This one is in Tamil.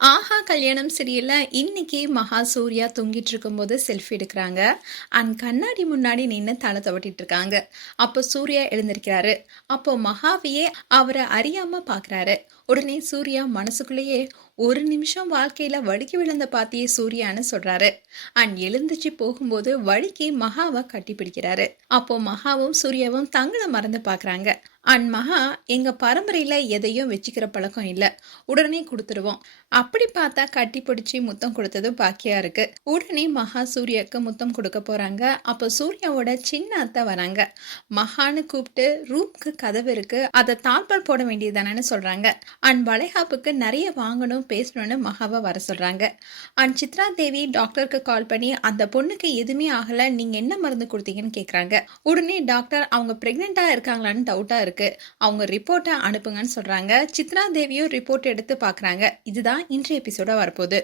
Uh-huh. கல்யாணம் சரியில்லை இன்னைக்கு மகா சூர்யா தூங்கிட்டு இருக்கும்போது செல்ஃபி எடுக்கிறாங்க. அண்ட் கண்ணாடி முன்னாடி நின்று தலை தவட்டிட்டு இருக்காங்க. அப்போ சூர்யா எழுந்திருக்கிறாரு. அப்போ மகாவையே அவரை அறியாம பாக்குறாரு. உடனே சூர்யா மனசுக்குள்ளேயே ஒரு நிமிஷம் வாழ்க்கையில வழுக்கி விழுந்த பாத்தியே சூர்யான்னு சொல்றாரு. அண்ட் எழுந்துச்சு போகும்போது வழுக்கி மகாவை கட்டி பிடிக்கிறாரு. அப்போ மகாவும் சூர்யாவும் தங்களை மறந்து பாக்குறாங்க. அண்ட் மகா எங்க பரம்பரையில எதையும் வச்சுக்கிற பழக்கம் இல்ல. உடனே கொடுத்துருவோம். அப்படி பார்த்தா கட்டி பிடிச்சி முத்தம் கொடுத்தது பாக்கியா இருக்கு. உடனே மகா சூர்யாவுக்கு முத்தம் கொடுக்க போறாங்க. அப்போ சூர்யாவோட சின்ன அத்தை வராங்க. மகான்னு கூப்பிட்டு ரூம்க்கு கதவு இருக்கு. அதை தாழ்பால் போட வேண்டியதானு சொல்றாங்க. அண்ட் வளைகாப்புக்கு நிறைய வாங்கணும் பேசணும்னு மகாவை வர சொல்றாங்க. அண்ட் சித்ரா தேவி டாக்டருக்கு கால் பண்ணி அந்த பொண்ணுக்கு எதுவுமே ஆகல நீங்க என்ன மருந்து கொடுத்தீங்கன்னு கேக்குறாங்க. உடனே டாக்டர் அவங்க பிரெக்னெண்டா இருக்காங்களான்னு டவுட்டா இருக்கு. அவங்க ரிப்போர்ட்டை அனுப்புங்கன்னு சொல்றாங்க. சித்ரா தேவியும் ரிப்போர்ட் எடுத்து பார்க்கறாங்க இதுதான் இன்றைய எபிசோட் வரப்போகுது.